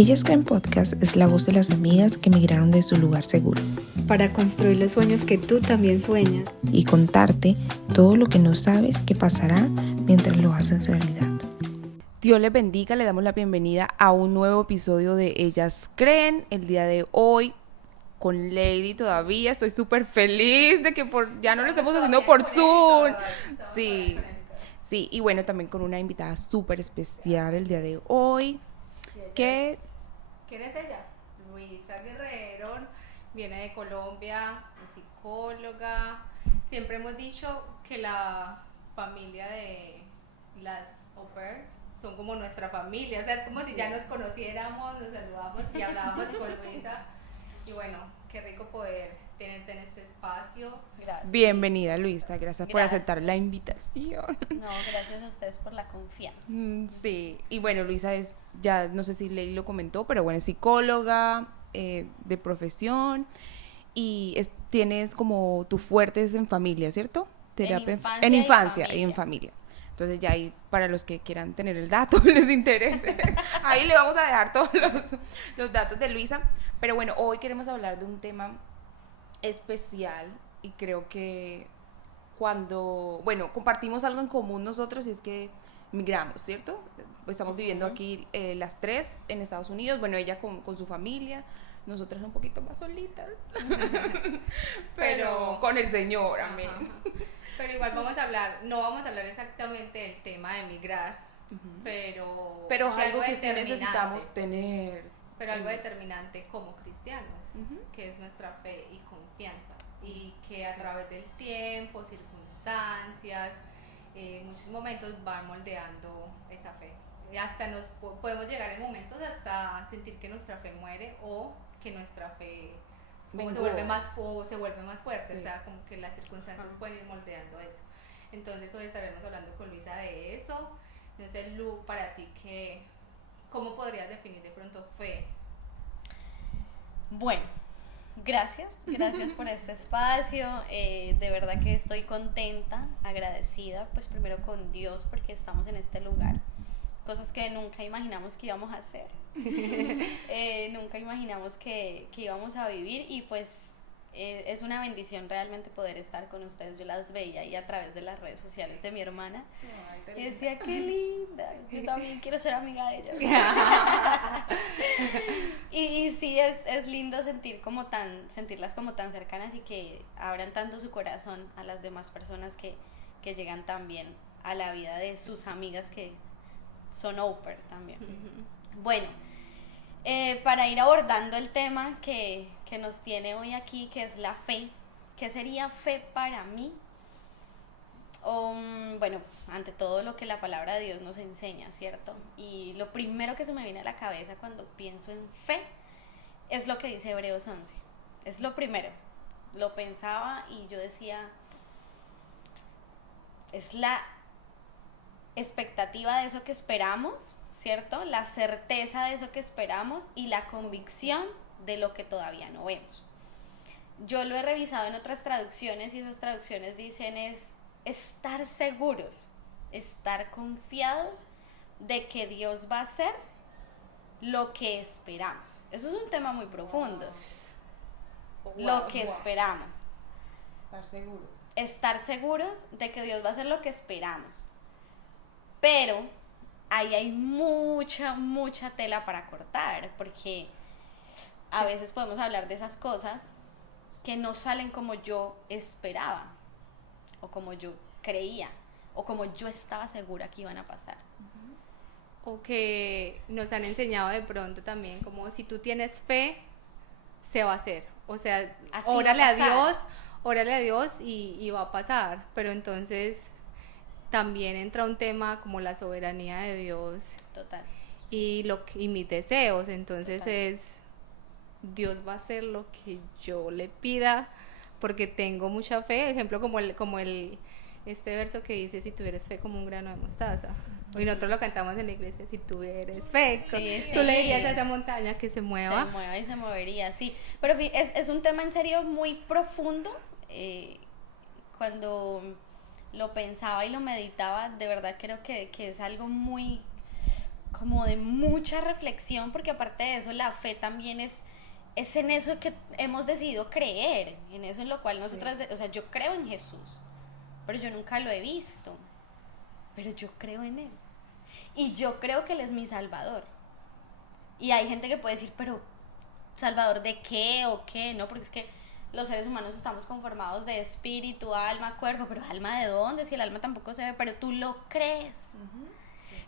Ellas Creen Podcast es la voz de las amigas que emigraron de su lugar seguro. Para construir los sueños que tú también sueñas. Y contarte todo lo que no sabes que pasará mientras lo haces realidad. Dios les bendiga, le damos la bienvenida a un nuevo episodio de Ellas Creen. El día de hoy con Lady todavía, estoy súper feliz de que ya no lo estamos haciendo por Zoom. Sí, y bueno, también con una invitada súper especial el día de hoy. ¿Quién es ella? Luisa Guerrero, viene de Colombia, es psicóloga. Siempre hemos dicho que la familia de las au pairs son como nuestra familia, o sea, es como si ya nos conociéramos, nos saludamos y hablábamos con Luisa. Y bueno, qué rico poder tenerte en este espacio. Gracias. Bienvenida, Luisa, gracias por aceptar la invitación. No, gracias a ustedes por la confianza. Sí, y bueno, Luisa es, ya no sé si Ley lo comentó, pero bueno, es psicóloga de profesión y tienes como tu fuerte es en familia, ¿cierto? Terapia En infancia y en familia. Entonces ya ahí, para los que quieran tener el dato, les interese, ahí le vamos a dejar todos los datos de Luisa. Pero bueno, hoy queremos hablar de un tema especial y creo que compartimos algo en común nosotros y es que migramos, ¿cierto? Estamos viviendo aquí las tres en Estados Unidos, bueno, ella con su familia, nosotras un poquito más solitas, pero con el Señor, amén. Pero igual no vamos a hablar exactamente del tema de migrar, pero es algo que sí necesitamos tener. Pero algo determinante como cristianos, que es nuestra fe y confianza, y que a través del tiempo, circunstancias, muchos momentos van moldeando esa fe. Hasta podemos llegar en momentos hasta sentir que nuestra fe muere o que nuestra fe se vuelve más fuerte, sí. O sea, como que las circunstancias pueden ir moldeando eso. Entonces hoy estaremos hablando con Luisa de eso. No sé, Lu, para ti, ¿cómo podrías definir de pronto fe? Bueno, gracias por este espacio, de verdad que estoy contenta, agradecida, pues primero con Dios porque estamos en este lugar, cosas que nunca imaginamos que íbamos a hacer, nunca imaginamos que íbamos a vivir y pues es una bendición realmente poder estar con ustedes. Yo las veía ahí a través de las redes sociales de mi hermana. Y decía, qué linda, yo también quiero ser amiga de ella. y sí, es lindo sentirlas como tan cercanas y que abran tanto su corazón a las demás personas que llegan también a la vida de sus amigas que son au pair también. Bueno, para ir abordando el tema que nos tiene hoy aquí, que es la fe. ¿Qué sería fe para mí? Bueno, ante todo lo que la palabra de Dios nos enseña, ¿cierto? Y lo primero que se me viene a la cabeza cuando pienso en fe es lo que dice Hebreos 11. Es lo primero. Lo pensaba y yo decía, es la expectativa de eso que esperamos, ¿cierto? La certeza de eso que esperamos y la convicción de lo que todavía no vemos. Yo lo he revisado en otras traducciones y esas traducciones dicen es estar seguros, estar confiados de que Dios va a hacer lo que esperamos. Eso es un tema muy profundo. Lo que esperamos. Estar seguros de que Dios va a hacer lo que esperamos. Pero ahí hay mucha tela para cortar, porque a veces podemos hablar de esas cosas que no salen como yo esperaba, o como yo creía, o como yo estaba segura que iban a pasar. O que nos han enseñado de pronto también, como si tú tienes fe, se va a hacer. O sea, órale a Dios y va a pasar. Pero entonces también entra un tema como la soberanía de Dios. Total. Y mis deseos. Entonces Total. Dios va a hacer lo que yo le pida porque tengo mucha fe. Ejemplo, como este verso que dice, si tuvieras fe como un grano de mostaza. Y nosotros lo cantamos en la iglesia, si tuvieras fe. Tú le dirías a esa montaña que se mueva. Se mueva y se movería, sí. Pero es un tema en serio muy profundo. Cuando lo pensaba y lo meditaba, de verdad creo que es algo muy como de mucha reflexión, porque aparte de eso la fe también es en eso que hemos decidido creer, en eso en lo cual nosotras, o sea, yo creo en Jesús, pero yo nunca lo he visto, pero yo creo en Él, y yo creo que Él es mi Salvador. Y hay gente que puede decir, pero ¿Salvador de qué o qué? No, porque es que los seres humanos estamos conformados de espíritu, alma, cuerpo, pero ¿alma de dónde? Si el alma tampoco se ve, pero tú lo crees.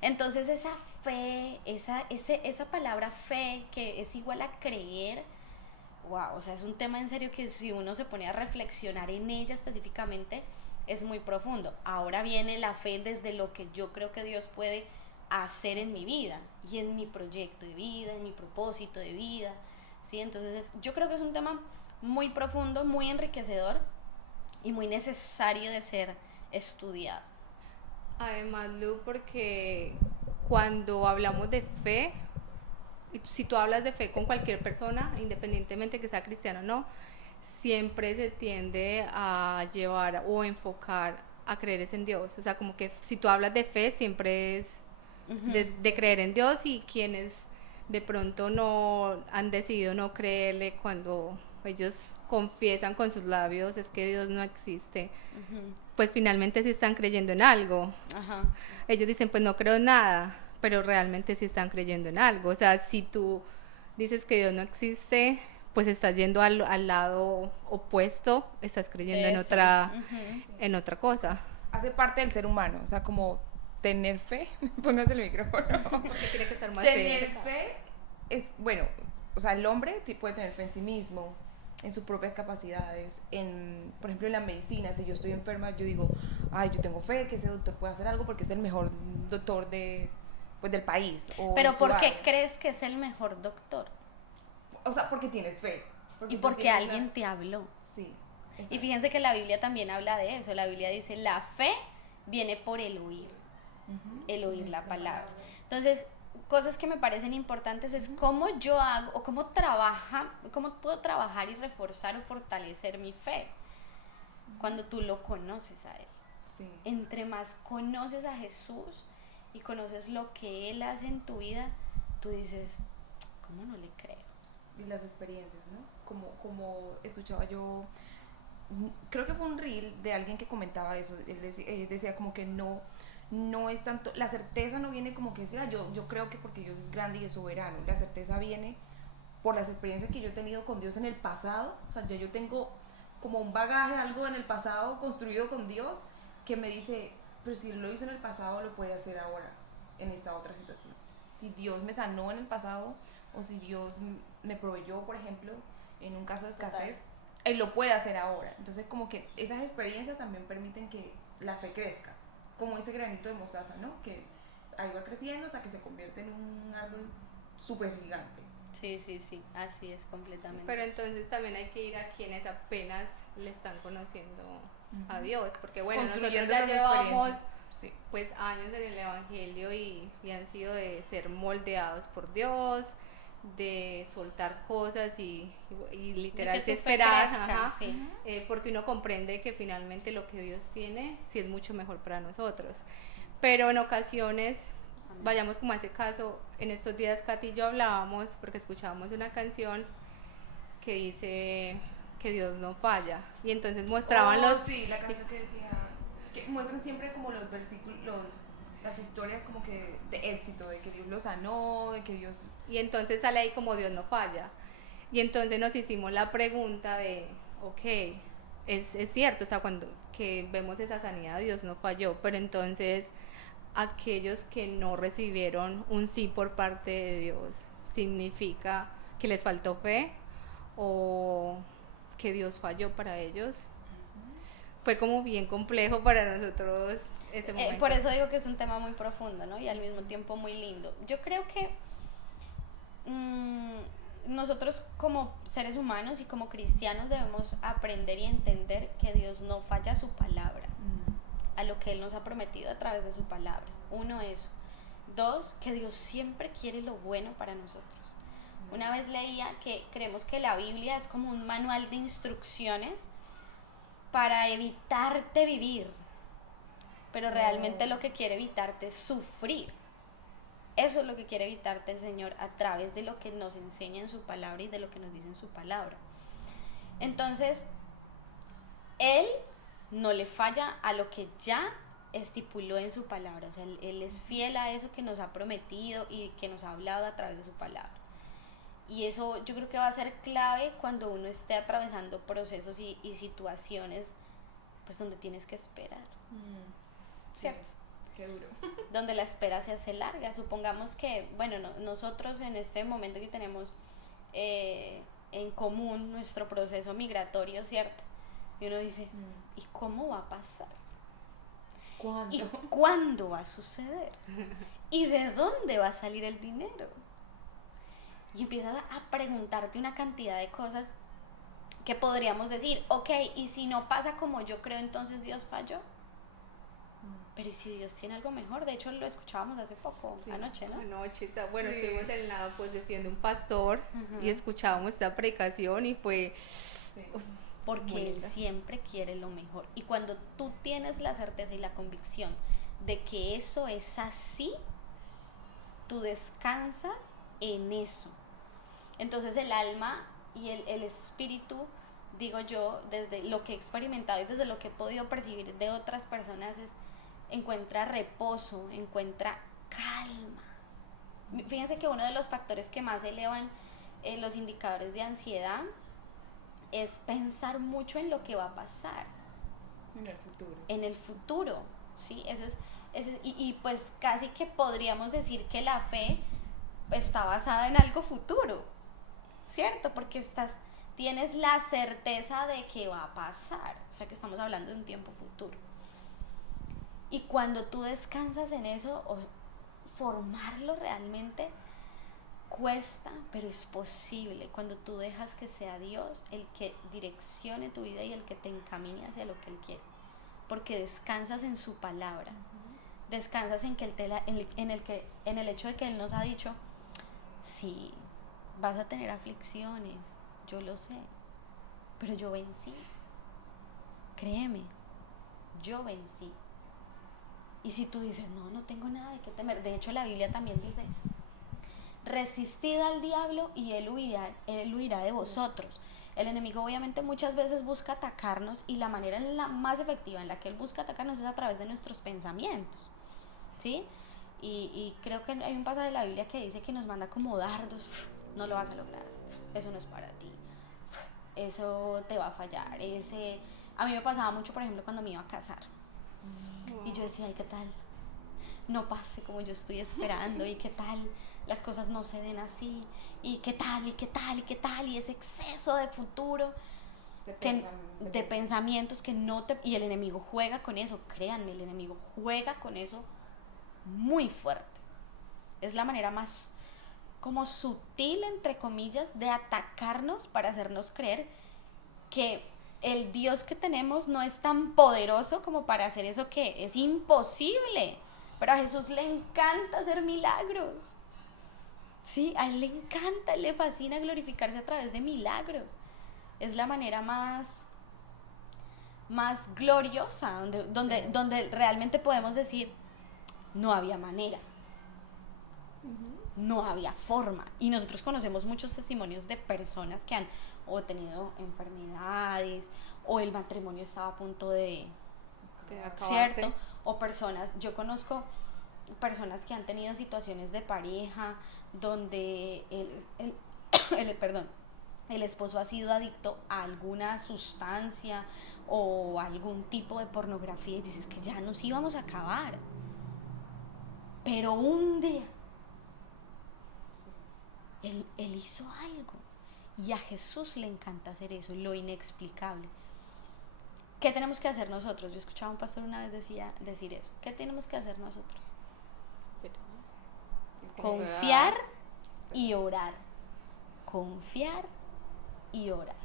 Entonces esa fe, esa palabra fe, que es igual a creer, wow, o sea, es un tema en serio que si uno se pone a reflexionar en ella específicamente, es muy profundo. Ahora viene la fe desde lo que yo creo que Dios puede hacer en mi vida y en mi proyecto de vida, en mi propósito de vida, ¿sí? Entonces yo creo que es un tema muy profundo, muy enriquecedor y muy necesario de ser estudiado. Además, Lu, porque cuando hablamos de fe, si tú hablas de fe con cualquier persona, independientemente que sea cristiano o no, siempre se tiende a llevar o enfocar a creer en Dios. O sea, como que si tú hablas de fe, siempre es de creer en Dios, y quienes de pronto no han decidido no creerle cuando ellos confiesan con sus labios es que Dios no existe, pues finalmente sí están creyendo en algo. Ellos dicen, pues no creo en nada, pero realmente sí están creyendo en algo. O sea, si tú dices que Dios no existe, pues estás yendo al lado opuesto, estás creyendo en otra cosa. Hace parte del ser humano, o sea, como tener fe, póngase el micrófono. Porque tiene que estar más Tener cerca. fe es, bueno, o sea, el hombre puede tener fe en sí mismo, en sus propias capacidades, por ejemplo, en la medicina. Si yo estoy enferma, yo digo, ay, yo tengo fe que ese doctor puede hacer algo porque es el mejor doctor del país. Pero ¿por qué crees que es el mejor doctor? O sea, porque tienes fe. Y porque alguien te habló. Sí. Exacto. Y fíjense que la Biblia también habla de eso. La Biblia dice, la fe viene por el oír, el oír la palabra. Entonces, cosas que me parecen importantes es cómo yo hago, o cómo puedo trabajar y reforzar o fortalecer mi fe cuando tú lo conoces a Él. Sí. Entre más conoces a Jesús y conoces lo que Él hace en tu vida, tú dices, ¿cómo no le creo? Y las experiencias, ¿no? Como escuchaba yo, creo que fue un reel de alguien que comentaba eso. Él decía como que no es tanto, la certeza no viene como que decía, yo creo que porque Dios es grande y es soberano. La certeza viene por las experiencias que yo he tenido con Dios en el pasado. O sea, yo tengo como un bagaje, algo en el pasado construido con Dios, que me dice, pero si lo hizo en el pasado, lo puede hacer ahora, en esta otra situación. Si Dios me sanó en el pasado, o si Dios me proveyó, por ejemplo, en un caso de escasez, Él lo puede hacer ahora. Entonces, como que esas experiencias también permiten que la fe crezca, como ese granito de mostaza, ¿no? Que ahí va creciendo hasta que se convierte en un árbol súper gigante. Sí, así es completamente. Pero entonces también hay que ir a quienes apenas le están conociendo a Dios, porque bueno, nosotros ya llevamos pues años en el evangelio y han sido de ser moldeados por Dios, de soltar cosas y literal esperar, porque uno comprende que finalmente lo que Dios tiene sí es mucho mejor para nosotros. Pero en ocasiones, vayamos como a ese caso, en estos días Katy y yo hablábamos porque escuchábamos una canción que dice que Dios no falla, y entonces mostraban la canción que decía, que muestran siempre como los versículos, las historias como que de éxito, de que Dios lo sanó, de que Dios... Y entonces sale ahí como Dios no falla. Y entonces nos hicimos la pregunta de, ok, es cierto, o sea, cuando que vemos esa sanidad, Dios no falló, pero entonces aquellos que no recibieron un sí por parte de Dios, ¿significa que les faltó fe o que Dios falló para ellos? Fue como bien complejo para nosotros ese momento. Por eso digo que es un tema muy profundo, ¿no? Y al mismo tiempo muy lindo. Yo creo que nosotros como seres humanos y como cristianos debemos aprender y entender que Dios no falla a su palabra, a lo que Él nos ha prometido a través de su palabra. Uno, eso. Dos, que Dios siempre quiere lo bueno para nosotros. Una vez leía que creemos que la Biblia es como un manual de instrucciones para evitarte vivir, pero realmente lo que quiere evitarte es sufrir. eso es lo que quiere evitarte el Señor a través de lo que nos enseña en su palabra y de lo que nos dice en su palabra. Entonces, Él no le falla a lo que ya estipuló en su palabra, o sea, él es fiel a eso que nos ha prometido y que nos ha hablado a través de su palabra. Y eso yo creo que va a ser clave cuando uno esté atravesando procesos y situaciones pues donde tienes que esperar, ¿cierto? Sí, qué duro. Donde la espera se hace larga. Supongamos que, bueno, nosotros en este momento que tenemos en común nuestro proceso migratorio, ¿cierto? Y uno dice, ¿y cómo va a pasar? ¿Cuándo? ¿Y cuándo va a suceder? ¿Y de dónde va a salir el dinero? Y empiezas a preguntarte una cantidad de cosas que podríamos decir, ok, y si no pasa como yo creo, entonces Dios falló. Pero ¿y si Dios tiene algo mejor? De hecho lo escuchábamos hace poco, Sí, anoche, ¿no? Anoche, bueno, Sí. estuvimos en la posesión de un pastor y escuchábamos esta predicación y fue... Sí. Porque Muy Él linda. siempre quiere lo mejor. Y cuando tú tienes la certeza y la convicción de que eso es así, tú descansas en eso. Entonces el alma y el espíritu, digo yo, desde lo que he experimentado y desde lo que he podido percibir de otras personas, encuentra reposo, encuentra calma. Fíjense que uno de los factores que más elevan los indicadores de ansiedad es pensar mucho en lo que va a pasar En el futuro. en el futuro, ¿sí? Y pues casi que podríamos decir que la fe está basada en algo futuro, ¿cierto? Porque tienes la certeza de que va a pasar, o sea que estamos hablando de un tiempo futuro. Y cuando tú descansas en eso, formarlo realmente cuesta, pero es posible cuando tú dejas que sea Dios el que direccione tu vida y el que te encamine hacia lo que Él quiere, porque descansas en su palabra, descansas en que en el hecho de que Él nos ha dicho, sí, vas a tener aflicciones, yo lo sé, pero yo vencí, créeme, yo vencí. Y si tú dices, no tengo nada de qué temer, de hecho la Biblia también dice, resistid al diablo y él huirá de vosotros. El enemigo obviamente muchas veces busca atacarnos y la manera más efectiva en la que él busca atacarnos es a través de nuestros pensamientos, ¿sí? Y creo que hay un pasaje de la Biblia que dice que nos manda como dardos, no lo vas a lograr, eso no es para ti, eso te va a fallar. A mí me pasaba mucho, por ejemplo, cuando me iba a casar. Y yo decía, ay, ¿qué tal? No pase como yo estoy esperando, y qué tal las cosas no se den así, y qué tal, y qué tal, y qué tal, y ese exceso de futuro, de pensamientos que no te... Y el enemigo juega con eso, créanme, el enemigo juega con eso muy fuerte. Es la manera más como sutil, entre comillas, de atacarnos para hacernos creer que el Dios que tenemos no es tan poderoso como para hacer eso, que es imposible. Pero a Jesús le encanta hacer milagros. Sí, a Él le encanta, le fascina glorificarse a través de milagros. Es la manera más gloriosa, donde realmente podemos decir, no había manera. No había forma. Y nosotros conocemos muchos testimonios de personas que han o tenido enfermedades, o el matrimonio estaba a punto de acabarse. ¿cierto? O yo conozco personas que han tenido situaciones de pareja donde el esposo ha sido adicto a alguna sustancia o algún tipo de pornografía y dices que ya nos íbamos a acabar. Pero un día él hizo algo, y a Jesús le encanta hacer eso, lo inexplicable. ¿Qué tenemos que hacer nosotros? Yo escuchaba a un pastor una vez decir eso. ¿Qué tenemos que hacer nosotros? Confiar y orar. Confiar y orar.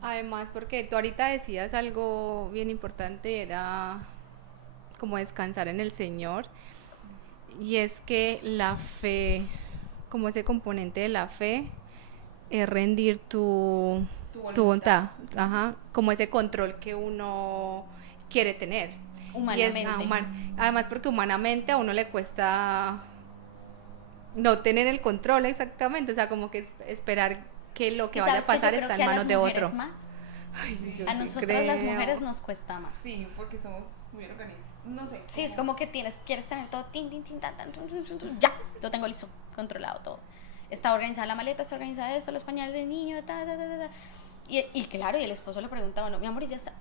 Además, porque tú ahorita decías algo bien importante, era como descansar en el Señor, y es que la fe, como ese componente de la fe, es rendir tu voluntad, ajá, como ese control que uno quiere tener. Humanamente. Además porque humanamente a uno le cuesta no tener el control exactamente, o sea, como que esperar que lo que vaya a pasar está en manos de otro. Más, Ay, yo a sí nosotras las creo. mujeres nos cuesta más. Sí, porque somos muy organizados. No sé. Sí, es como que quieres tener todo, ya, lo tengo listo, controlado todo. Está organizada la maleta, está organizada esto, los pañales del niño, Y claro, y el esposo le pregunta, bueno, mi amor, y ya está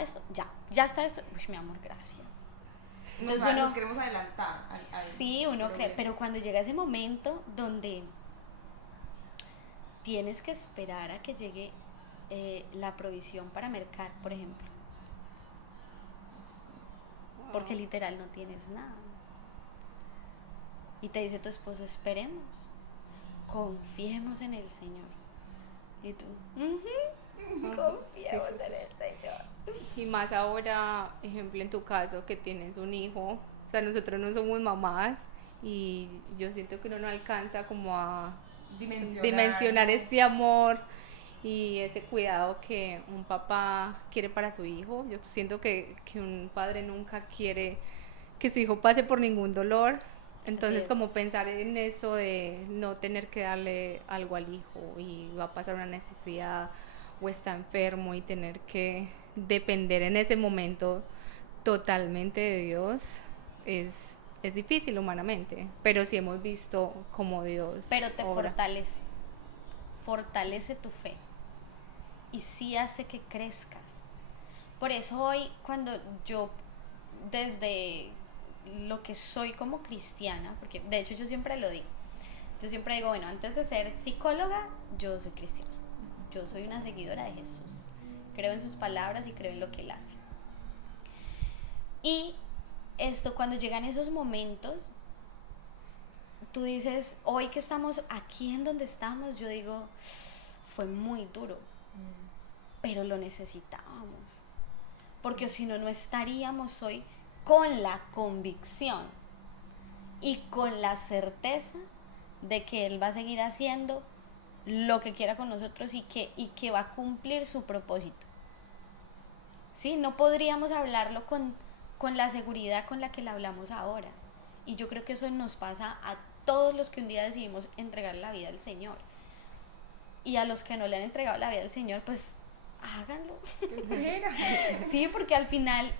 esto, ya está esto. Uy, mi amor, gracias. Entonces Nos queremos adelantar. Sí, uno cree, pero cuando llega ese momento donde tienes que esperar a que llegue la provisión para mercar, por ejemplo, porque literal no tienes nada. Y te dice tu esposo, esperemos, confiemos en el Señor. Y tú, confiemos en el Señor. Y más ahora, ejemplo, en tu caso, que tienes un hijo, o sea, nosotros no somos mamás y yo siento que uno no alcanza como a dimensionar ese amor y ese cuidado que un papá quiere para su hijo. Yo siento que un padre nunca quiere que su hijo pase por ningún dolor. Entonces, como pensar en eso de no tener que darle algo al hijo y va a pasar una necesidad o está enfermo y tener que depender en ese momento totalmente de Dios es difícil humanamente, pero sí hemos visto cómo Dios pero te obra. fortalece tu fe y sí hace que crezcas. Por eso hoy, cuando yo desde lo que soy como cristiana, porque de hecho yo siempre lo digo, yo siempre digo, bueno, antes de ser psicóloga, yo soy cristiana, yo soy una seguidora de Jesús, creo en sus palabras y creo en lo que Él hace. Y esto, cuando llegan esos momentos, tú dices, hoy que estamos aquí en donde estamos, yo digo, fue muy duro, pero lo necesitábamos, porque si no, no estaríamos hoy con la convicción y con la certeza de que Él va a seguir haciendo lo que quiera con nosotros y que va a cumplir su propósito. ¿Sí? No podríamos hablarlo con la seguridad con la que la hablamos ahora. Y yo creo que eso nos pasa a todos los que un día decidimos entregar la vida al Señor. Y a los que no le han entregado la vida al Señor, pues háganlo. Sí, porque al final,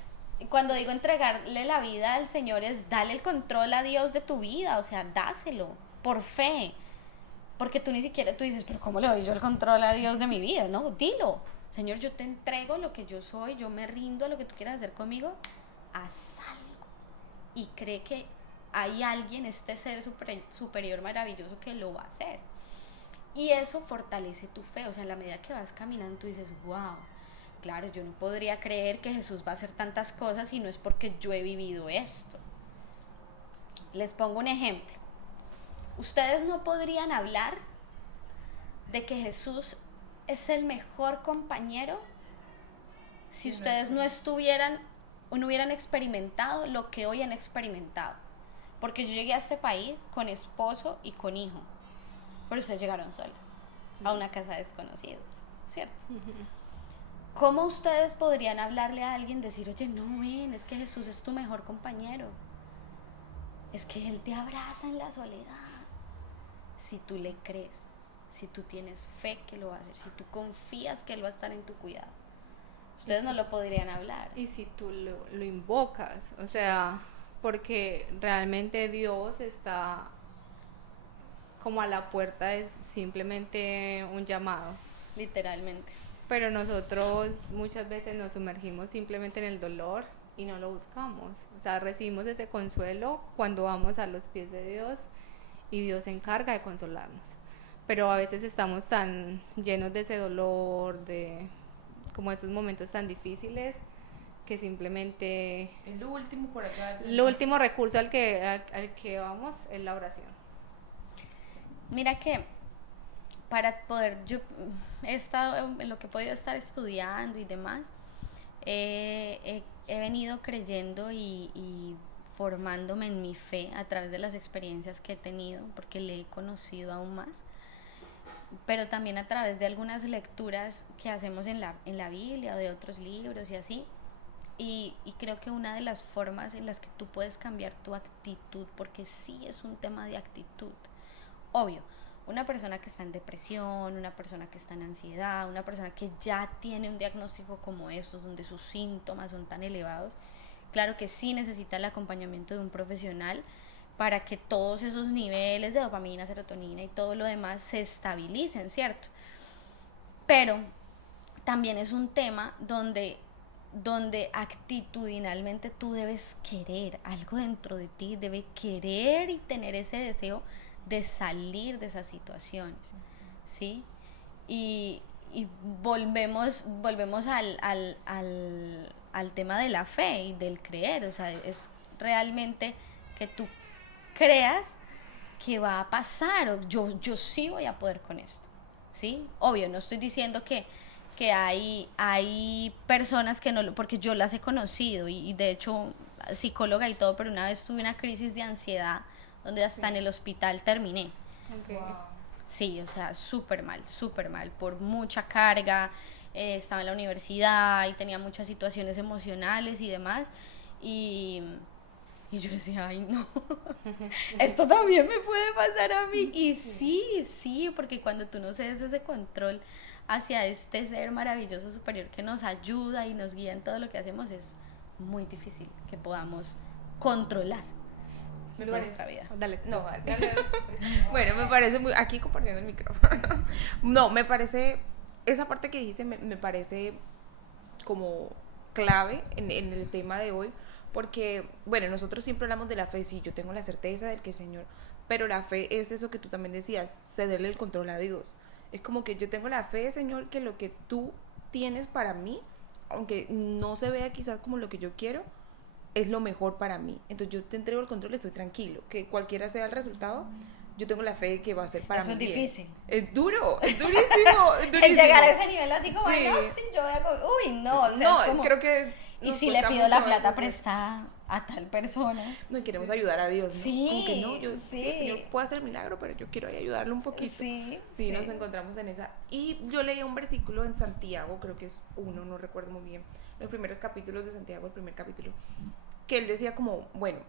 cuando digo entregarle la vida al Señor, es darle el control a Dios de tu vida, o sea, dáselo, por fe. Porque tú ni siquiera, tú dices, pero ¿cómo le doy yo el control a Dios de mi vida? No, dilo, Señor, yo te entrego lo que yo soy, yo me rindo a lo que tú quieras hacer conmigo, haz algo. Y cree que hay alguien, este ser superior maravilloso, que lo va a hacer. Y eso fortalece tu fe, o sea, en la medida que vas caminando, tú dices, wow, claro, yo no podría creer que Jesús va a hacer tantas cosas y no es porque yo he vivido esto. Les pongo un ejemplo. Ustedes no podrían hablar de que Jesús es el mejor compañero si ustedes no estuvieran o no hubieran experimentado lo que hoy han experimentado. Porque yo llegué a este país con esposo y con hijo, pero ustedes llegaron solas a una casa de desconocidos, ¿cierto? ¿Cómo ustedes podrían hablarle a alguien, decir, oye, no, ven, es que Jesús es tu mejor compañero, es que Él te abraza en la soledad? Si tú le crees, si tú tienes fe que lo va a hacer, si tú confías que Él va a estar en tu cuidado, ustedes no lo podrían hablar. Y si tú lo invocas, o sea, porque realmente Dios está como a la puerta, es simplemente un llamado. Literalmente. Pero nosotros muchas veces nos sumergimos simplemente en el dolor y no lo buscamos. O sea, recibimos ese consuelo cuando vamos a los pies de Dios y Dios se encarga de consolarnos. Pero a veces estamos tan llenos de ese dolor, de como esos momentos tan difíciles, que simplemente El último por acá. el último recurso al que vamos es la oración. Mira que para poder, yo he estado en lo que he podido estar estudiando y demás, he venido creyendo y formándome en mi fe a través de las experiencias que he tenido, porque le he conocido aún más, pero también a través de algunas lecturas que hacemos en la Biblia o de otros libros y así. Y creo que una de las formas en las que tú puedes cambiar tu actitud, porque sí es un tema de actitud, obvio, una persona que está en depresión, una persona que está en ansiedad, una persona que ya tiene un diagnóstico como estos, donde sus síntomas son tan elevados, claro que sí necesita el acompañamiento de un profesional para que todos esos niveles de dopamina, serotonina y todo lo demás se estabilicen, ¿cierto? Pero también es un tema donde actitudinalmente tú debes querer, algo dentro de ti debe querer y tener ese deseo de salir de esas situaciones, ¿sí? Y volvemos al tema de la fe y del creer, o sea, es realmente que tú creas que va a pasar, o yo sí voy a poder con esto, ¿sí? Obvio, no estoy diciendo que hay personas que no, porque yo las he conocido y de hecho psicóloga y todo, pero una vez tuve una crisis de ansiedad donde hasta en el hospital terminé. Okay. Wow. Sí, o sea, súper mal, por mucha carga, estaba en la universidad y tenía muchas situaciones emocionales y demás, y yo decía, ay no, esto también me puede pasar a mí, y sí, porque cuando tú no cedes ese control hacia este ser maravilloso superior que nos ayuda y nos guía en todo lo que hacemos, es muy difícil que podamos controlar nuestra vida. Dale. No, vale. Bueno, me parece muy... Aquí compartiendo el micrófono. No, me parece... Esa parte que dijiste me parece como clave en el tema de hoy, porque, bueno, nosotros siempre hablamos de la fe, sí, yo tengo la certeza del que el Señor... Pero la fe es eso que tú también decías, cederle el control a Dios. Es como que yo tengo la fe, Señor, que lo que tú tienes para mí, aunque no se vea quizás como lo que yo quiero, es lo mejor para mí. Entonces yo te entrego el control y estoy tranquilo. Que cualquiera sea el resultado, yo tengo la fe de que va a ser para mí. Eso es difícil. Es duro, es durísimo. Es durísimo. El llegar a ese nivel así como, sí. no, sí, yo voy a... Uy, no. O sea, no, es como, creo que... y si le pido la plata prestada a tal persona. No, y queremos ayudar a Dios, ¿no? Sí, como que no, sí, el Señor sí. puede hacer el milagro, pero yo quiero ahí ayudarlo un poquito. Sí, nos encontramos en esa. Y yo leí un versículo en Santiago, creo que es uno, no recuerdo muy bien, los primeros capítulos de Santiago, el primer capítulo, que él decía como, bueno,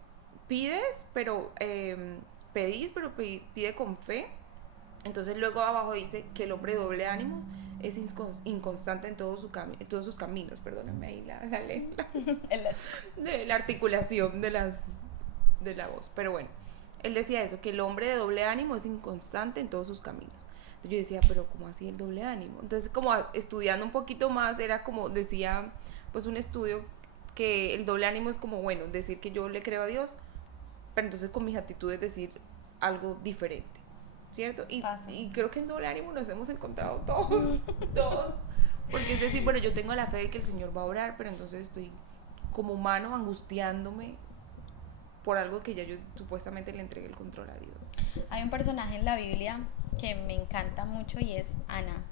pides, pero pedís, pero pide con fe. Entonces luego abajo dice que el hombre de doble ánimos es inconstante en todos sus caminos, perdóname ahí la la articulación de la voz, pero bueno, él decía eso, que el hombre de doble ánimo es inconstante en todos sus caminos. Entonces yo decía, pero ¿cómo así el doble ánimo? Entonces como estudiando un poquito más, era como decía, pues un estudio que el doble ánimo es como, bueno, decir que yo le creo a Dios, pero entonces con mis actitudes decir algo diferente, ¿cierto? Y creo que en doble ánimo nos hemos encontrado todos, porque es decir, bueno, yo tengo la fe de que el Señor va a orar, pero entonces estoy como humano angustiándome por algo que ya yo supuestamente le entregué el control a Dios. Hay un personaje en la Biblia que me encanta mucho y es Ana,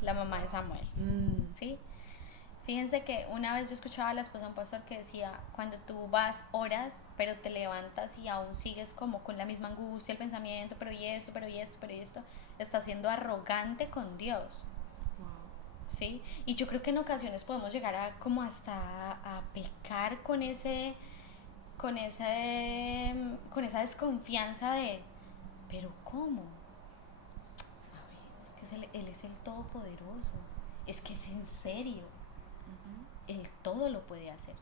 la mamá de Samuel, ¿sí? Fíjense que una vez yo escuchaba a la esposa de un pastor que decía, cuando tú vas, oras, pero te levantas y aún sigues como con la misma angustia, el pensamiento, pero y esto, estás siendo arrogante con Dios. Wow. ¿Sí? Y yo creo que en ocasiones podemos llegar a como hasta a pecar con esa desconfianza de, pero ¿cómo? A ver, es que él es el todopoderoso, es que es en serio. Él todo lo puede hacer.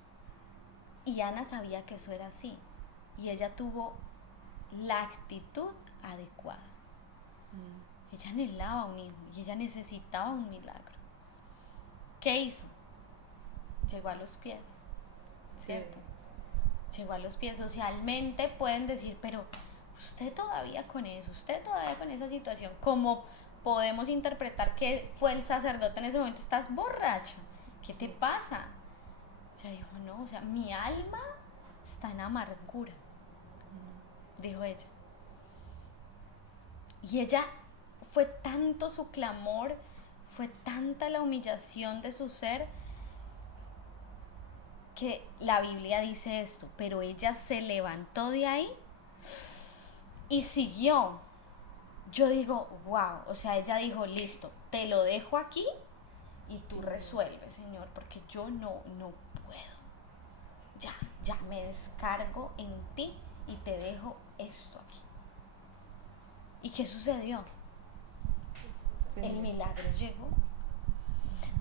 Y Ana sabía que eso era así. Y ella tuvo la actitud adecuada. Ella anhelaba un hijo y ella necesitaba un milagro. ¿Qué hizo? Llegó a los pies, ¿cierto? Sí. Llegó a los pies. Socialmente pueden decir, pero usted todavía con eso, usted todavía con esa situación. ¿Cómo podemos interpretar que fue el sacerdote en ese momento? Estás borracha. ¿Qué te pasa? Ella dijo, no, o sea, mi alma está en amargura, dijo ella. Y ella, fue tanto su clamor, fue tanta la humillación de su ser, que la Biblia dice esto, pero ella se levantó de ahí y siguió. Yo digo, wow, o sea, ella dijo, listo, te lo dejo aquí y tú resuelves, Señor, porque yo no puedo. ya me descargo en ti y te dejo esto aquí. ¿Y qué sucedió? El milagro llegó.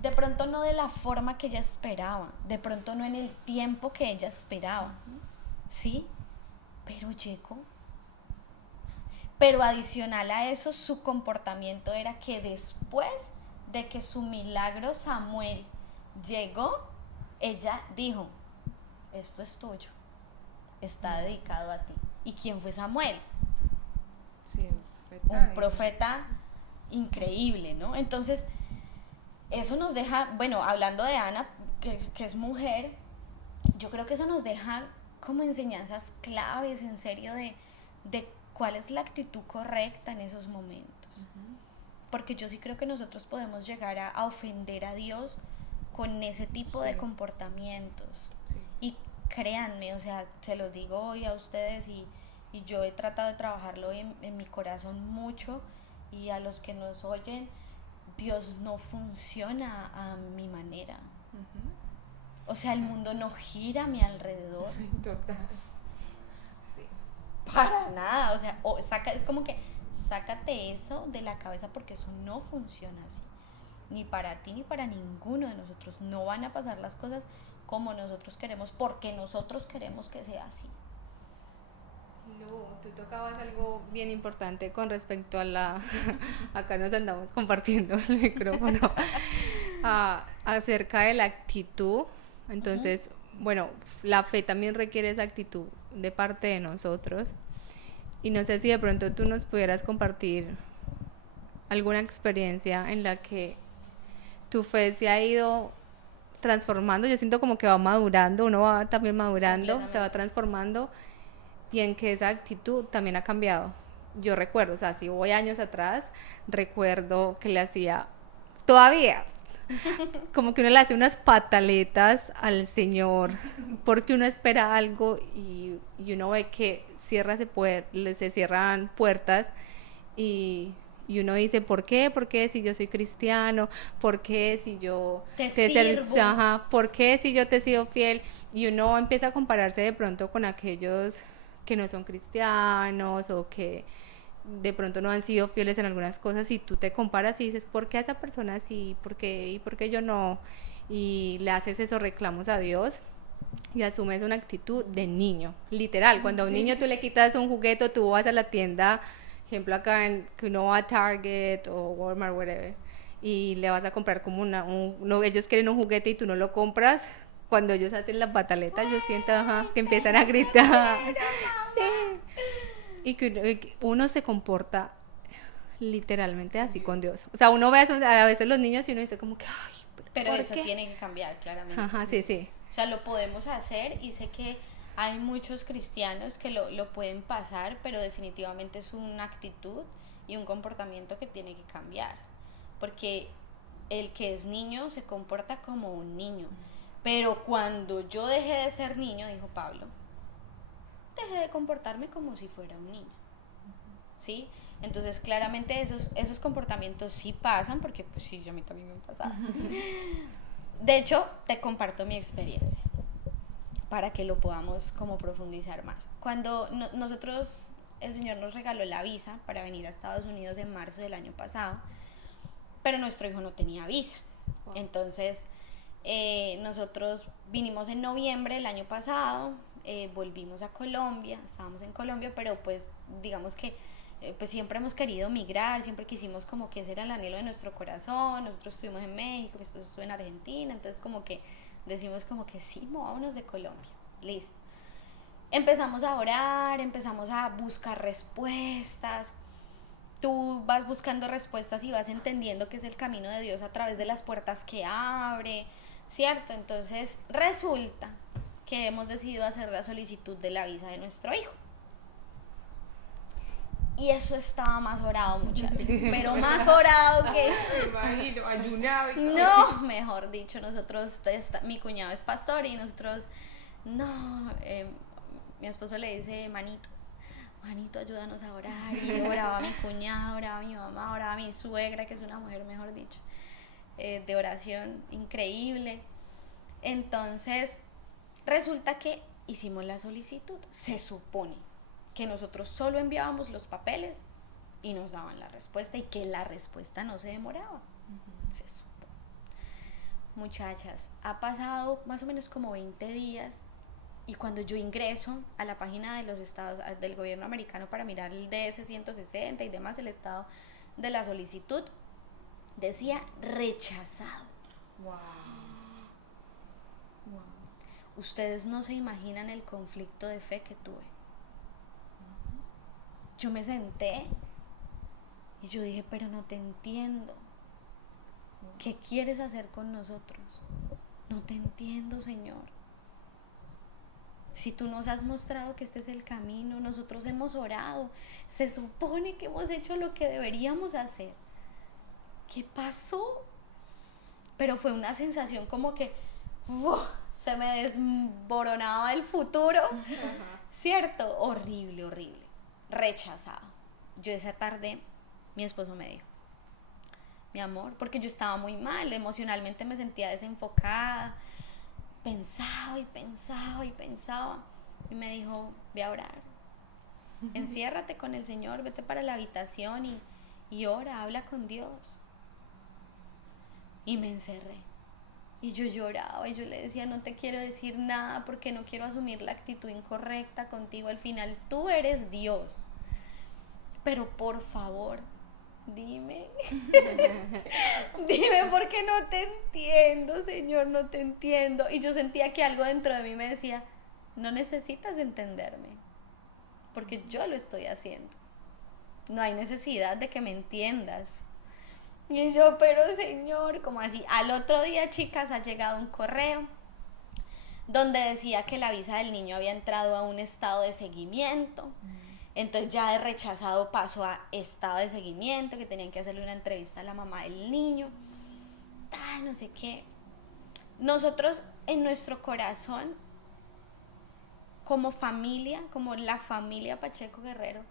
De pronto no de la forma que ella esperaba, de pronto no en el tiempo que ella esperaba, ¿sí? Pero llegó. Pero adicional a eso, su comportamiento era que después de que su milagro Samuel llegó, ella dijo, esto es tuyo, está dedicado a ti. ¿Y quién fue Samuel? Sí, Un profeta increíble, ¿no? Entonces, eso nos deja, bueno, hablando de Ana, que es mujer, yo creo que eso nos deja como enseñanzas claves, en serio, de cuál es la actitud correcta en esos momentos. Porque yo sí creo que nosotros podemos llegar a ofender a Dios con ese tipo de comportamientos. Sí. Y créanme, o sea, se los digo hoy a ustedes y yo he tratado de trabajarlo en mi corazón mucho, y a los que nos oyen, Dios no funciona a mi manera. O sea, el mundo no gira a mi alrededor. Total. Sí. Para nada, o sea, es como que sácate eso de la cabeza, porque eso no funciona así. Ni para ti ni para ninguno de nosotros. No van a pasar las cosas como nosotros queremos, porque nosotros queremos que sea así. Lu, tú tocabas algo bien importante con respecto a la... Acá nos andamos compartiendo el micrófono. Acerca de la actitud. Entonces, bueno, la fe también requiere esa actitud de parte de nosotros. Y no sé si de pronto tú nos pudieras compartir alguna experiencia en la que tu fe se ha ido transformando. Yo siento como que va madurando, uno va también madurando, se va transformando, y en que esa actitud también ha cambiado. Yo recuerdo, o sea, si voy años atrás, recuerdo que le hacía, todavía, como que uno le hace unas pataletas al Señor, porque uno espera algo y uno ve que se cierran puertas, y uno dice, ¿por qué? ¿Por qué si yo soy cristiano? ¿Por qué si yo te sirvo? ¿Por qué si yo te he sido fiel? Y uno empieza a compararse de pronto con aquellos que no son cristianos, o que de pronto no han sido fieles en algunas cosas, y tú te comparas y dices, ¿por qué a esa persona sí? ¿Por qué yo no? Y le haces esos reclamos a Dios y asumes una actitud de niño, literal. Cuando a un niño tú le quitas un juguete, tú vas a la tienda, ejemplo acá, que uno va a Target o Walmart, whatever, y le vas a comprar como ellos quieren un juguete y tú no lo compras. Cuando ellos hacen las pataletas, yo siento que empiezan a gritar. Sí. Y que uno se comporta literalmente así con Dios. O sea, uno ve a veces los niños y uno dice como que, ay, pero ¿por eso qué? tiene que cambiar, claramente. Ajá, sí. O sea, lo podemos hacer, y sé que hay muchos cristianos que lo pueden pasar, pero definitivamente es una actitud y un comportamiento que tiene que cambiar. Porque el que es niño se comporta como un niño. Pero cuando yo dejé de ser niño, dijo Pablo, dejé de comportarme como si fuera un niño. ¿Sí? Entonces, claramente esos comportamientos sí pasan, porque pues sí, a mí también me pasaba. De hecho, te comparto mi experiencia para que lo podamos como profundizar más. Cuando nosotros, el Señor nos regaló la visa para venir a Estados Unidos en marzo del año pasado, pero nuestro hijo no tenía visa. Wow. Entonces, nosotros vinimos en noviembre del año pasado, volvimos a Colombia, estábamos en Colombia, pero pues digamos que pues siempre hemos querido migrar, siempre quisimos como que ese era el anhelo de nuestro corazón. Nosotros estuvimos en México, mi esposo estuvo en Argentina, entonces como que decimos como que sí, movámonos de Colombia, listo. Empezamos a orar, empezamos a buscar respuestas. Tú vas buscando respuestas y vas entendiendo que es el camino de Dios a través de las puertas que abre, ¿cierto? Entonces resulta que hemos decidido hacer la solicitud de la visa de nuestro hijo. Y eso estaba más orado, muchachos, pero más orado que... Me imagino, ayunado y todo. No, mejor dicho, mi cuñado es pastor y nosotros, mi esposo le dice, manito, ayúdanos a orar. Y oraba mi cuñado, oraba mi mamá, oraba mi suegra, que es una mujer, mejor dicho, de oración increíble. Entonces, Resulta que hicimos la solicitud. Se supone que nosotros solo enviábamos los papeles y nos daban la respuesta y que la respuesta no se demoraba. Se supone. Muchachas, ha pasado más o menos como 20 días y cuando yo ingreso a la página de los estados del gobierno americano para mirar el DS-160 y demás, el estado de la solicitud, decía rechazado. Wow. Wow. Ustedes no se imaginan el conflicto de fe que tuve. Yo me senté y yo dije, pero no te entiendo. ¿Qué quieres hacer con nosotros? No te entiendo, Señor. Si tú nos has mostrado que este es el camino, nosotros hemos orado, se supone que hemos hecho lo que deberíamos hacer. ¿Qué pasó? Pero fue una sensación como que se me desboronaba el futuro. ¿Cierto? Horrible, horrible. Rechazado. Yo esa tarde, mi esposo me dijo, mi amor, porque yo estaba muy mal, emocionalmente me sentía desenfocada, pensaba y pensaba y pensaba, y me dijo, ve a orar, enciérrate con el Señor, vete para la habitación y ora, habla con Dios. Y me encerré, y yo lloraba, y yo le decía, no te quiero decir nada, porque no quiero asumir la actitud incorrecta contigo, al final tú eres Dios, pero por favor, dime, dime porque no te entiendo, Señor, no te entiendo. Y yo sentía que algo dentro de mí me decía, no necesitas entenderme, porque yo lo estoy haciendo. No hay necesidad de que me entiendas. Y yo, pero Señor, ¿cómo así? Al otro día, chicas, ha llegado un correo donde decía que la visa del niño había entrado a un estado de seguimiento. Entonces ya de rechazado pasó a estado de seguimiento, que tenían que hacerle una entrevista a la mamá del niño, no sé qué. Nosotros en nuestro corazón, como familia, como la familia Pacheco Guerrero,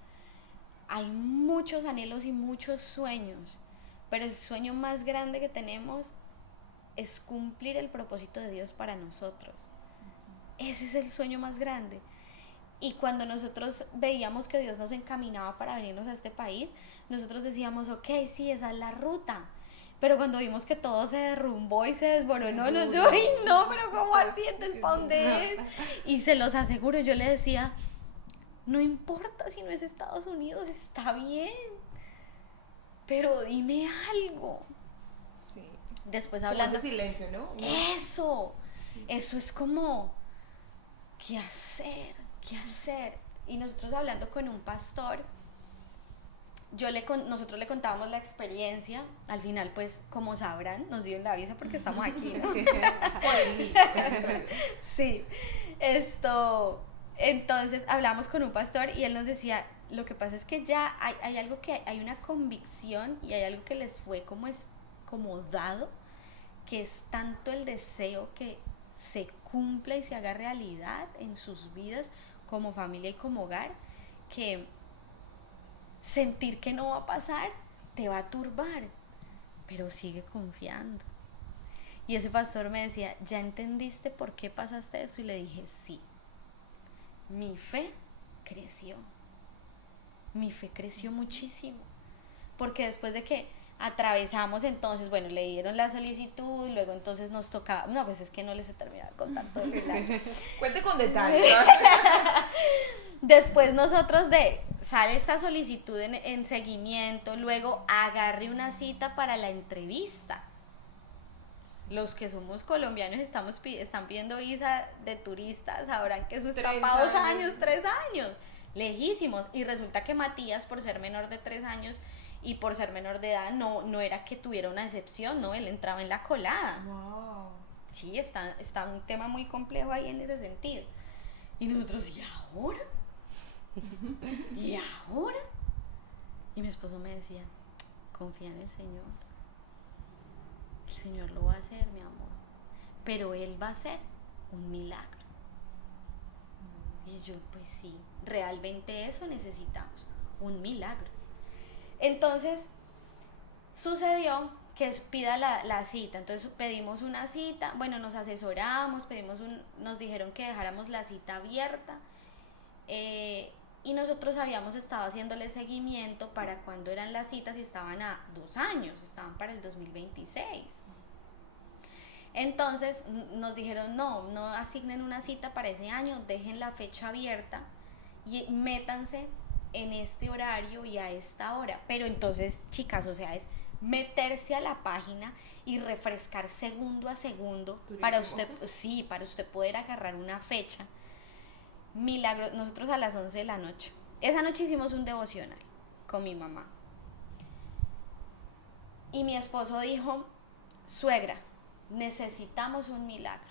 hay muchos anhelos y muchos sueños, pero el sueño más grande que tenemos es cumplir el propósito de Dios para nosotros. Ese es el sueño más grande. Y cuando nosotros veíamos que Dios nos encaminaba para venirnos a este país, nosotros decíamos, ok, sí, esa es la ruta. Pero cuando vimos que todo se derrumbó y se desboronó, yo, ay, no, pero ¿cómo así? Entonces, ¿para dónde es? Y se los aseguro, yo le decía, no importa si no es Estados Unidos, está bien, pero dime algo. Sí. Después hablando... Como ese silencio, ¿no? Eso es como, ¿qué hacer? ¿Qué hacer? Y nosotros hablando con un pastor, nosotros le contábamos la experiencia. Al final, pues, como sabrán, nos dieron la visa porque estamos aquí, ¿no? Sí. Entonces hablamos con un pastor y él nos decía, lo que pasa es que ya hay algo que hay una convicción y hay algo que les fue como dado, que es tanto el deseo que se cumpla y se haga realidad en sus vidas como familia y como hogar, que sentir que no va a pasar te va a turbar, pero sigue confiando. Y ese pastor me decía, ¿ya entendiste por qué pasaste eso? Y le dije, sí. Mi fe creció muchísimo, porque después de que atravesamos, entonces, bueno, le dieron la solicitud, luego entonces nos tocaba, no, pues es que no les he terminado de contar todo el milagro. Cuente con detalles. Después nosotros sale esta solicitud en seguimiento, luego agarré una cita para la entrevista. Los que somos colombianos están pidiendo visa de turistas, sabrán que eso está para 2 años, 3 años, lejísimos. Y resulta que Matías, por ser menor de 3 años y por ser menor de edad, no era que tuviera una excepción, no, él entraba en la colada. Wow. Sí, está un tema muy complejo ahí en ese sentido. Y nosotros, ¿y ahora? ¿Y ahora? Y mi esposo me decía, confía en el Señor. El Señor lo va a hacer, mi amor. Pero Él va a hacer un milagro. Y yo, pues sí, realmente eso necesitamos, un milagro. Entonces, sucedió que pida la cita. Entonces pedimos una cita, bueno, nos asesoramos, nos dijeron que dejáramos la cita abierta, y nosotros habíamos estado haciéndole seguimiento para cuando eran las citas y estaban a 2 años, estaban para el 2026. Entonces nos dijeron, no asignen una cita para ese año, dejen la fecha abierta y métanse en este horario y a esta hora. Pero entonces, chicas, o sea, es meterse a la página y refrescar segundo a segundo para usted poder agarrar una fecha. Milagro, nosotros a las 11 de la noche. Esa noche hicimos un devocional con mi mamá. Y mi esposo dijo, suegra, necesitamos un milagro.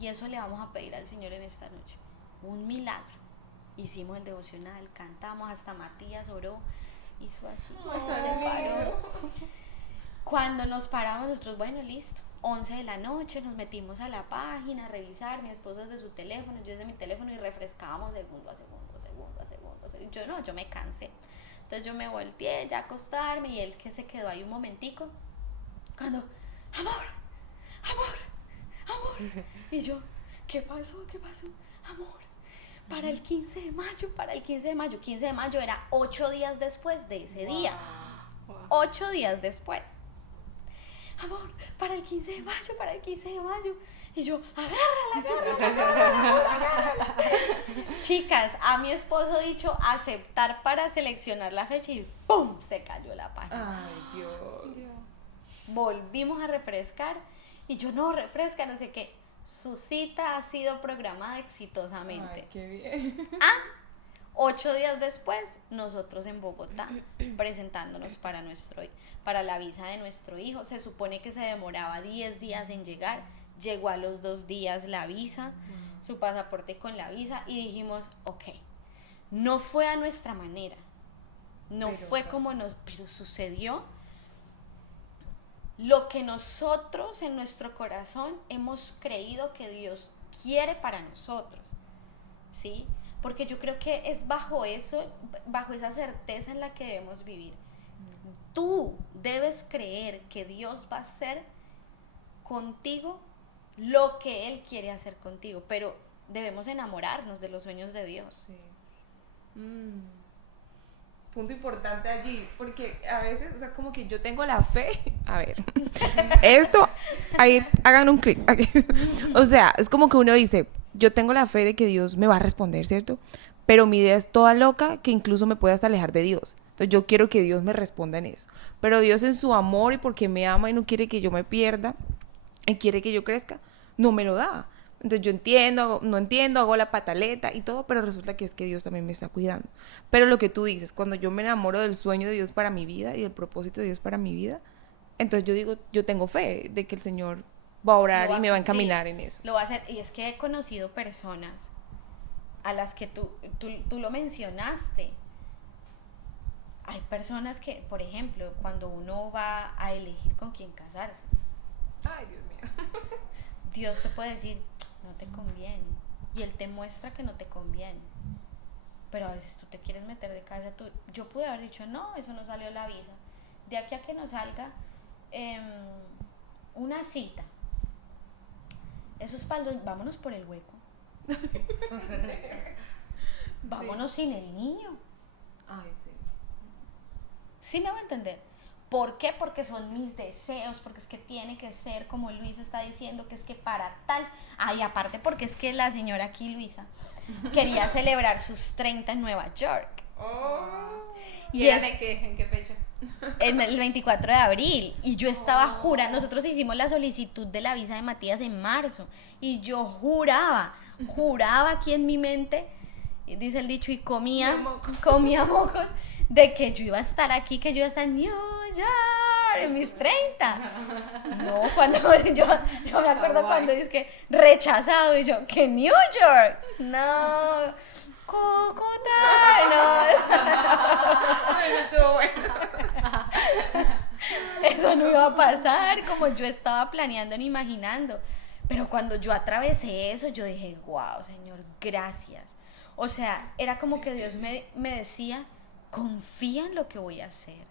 Y eso le vamos a pedir al Señor en esta noche. Un milagro. Hicimos el devocional, cantamos, hasta Matías oró, hizo así, se paró. Cuando nos paramos nosotros, bueno, listo, 11 de la noche, nos metimos a la página a revisar, mi esposo desde su teléfono, yo desde mi teléfono, y refrescábamos segundo a segundo. Yo me cansé. Entonces yo me volteé ya a acostarme y él que se quedó ahí un momentico, cuando, amor, y yo, ¿qué pasó? Amor, para el 15 de mayo, 15 de mayo era 8 días después de ese día, 8 días después. Amor, para el 15 de mayo, y yo, agárrala. Chicas, a mi esposo dicho aceptar para seleccionar la fecha y ¡pum! Se cayó la página. Ay, Dios. Volvimos a refrescar y yo, no sé qué. Su cita ha sido programada exitosamente. Ay, qué bien. 8 días después, nosotros en Bogotá presentándonos para la visa de nuestro hijo. Se supone que se demoraba 10 días en llegar. Llegó a los 2 días la visa, su pasaporte con la visa, y dijimos, ok, no fue a nuestra manera, pero sucedió lo que nosotros en nuestro corazón hemos creído que Dios quiere para nosotros, ¿sí? Porque yo creo que es bajo esa certeza en la que debemos vivir. Tú debes creer que Dios va a hacer contigo lo que Él quiere hacer contigo, pero debemos enamorarnos de los sueños de Dios. Sí. Punto importante allí, porque a veces, o sea, como que yo tengo la fe, a ver, esto, ahí, hagan un clic, o sea, es como que uno dice, yo tengo la fe de que Dios me va a responder, ¿cierto? Pero mi idea es toda loca, que incluso me puede hasta alejar de Dios. Entonces yo quiero que Dios me responda en eso, pero Dios en su amor y porque me ama y no quiere que yo me pierda, y quiere que yo crezca, no me lo da. Entonces yo no entiendo, hago la pataleta y todo, pero resulta que es que Dios también me está cuidando. Pero lo que tú dices, cuando yo me enamoro del sueño de Dios para mi vida y del propósito de Dios para mi vida, entonces yo digo, yo tengo fe de que el Señor va a orar y me va a encaminar en eso. Lo va a hacer, y es que he conocido personas a las que tú lo mencionaste. Hay personas que, por ejemplo, cuando uno va a elegir con quién casarse, Ay, Dios mío. Dios te puede decir, no te conviene, y Él te muestra que no te conviene, pero a veces tú te quieres meter de cabeza. Yo pude haber dicho, no, eso no salió la visa, de aquí a que nos salga una cita, esos paldos, vámonos por el hueco. Vámonos sin el niño. Ay, sí. ¿Sí me voy a entender? ¿Por qué? Porque son mis deseos, porque es que tiene que ser como Luisa está diciendo, que es que para tal. Ay, aparte porque es que la señora aquí, Luisa, quería celebrar sus 30 en Nueva York. Oh. ¿Y en qué fecha? En el 24 de abril. Y yo estaba jurando, nosotros hicimos la solicitud de la visa de Matías en marzo, y yo juraba aquí en mi mente, dice el dicho, y comía mocos, de que yo iba a estar aquí, que yo iba a estar en New York en mis 30. No, cuando yo me acuerdo cuando dice que rechazado, y yo, que New York, no, Cúcuta, Estuvo bueno. eso no iba a pasar como yo estaba planeando ni imaginando. Pero cuando yo atravesé eso, yo dije, wow, Señor, gracias. O sea, era como que Dios me decía, confía en lo que voy a hacer.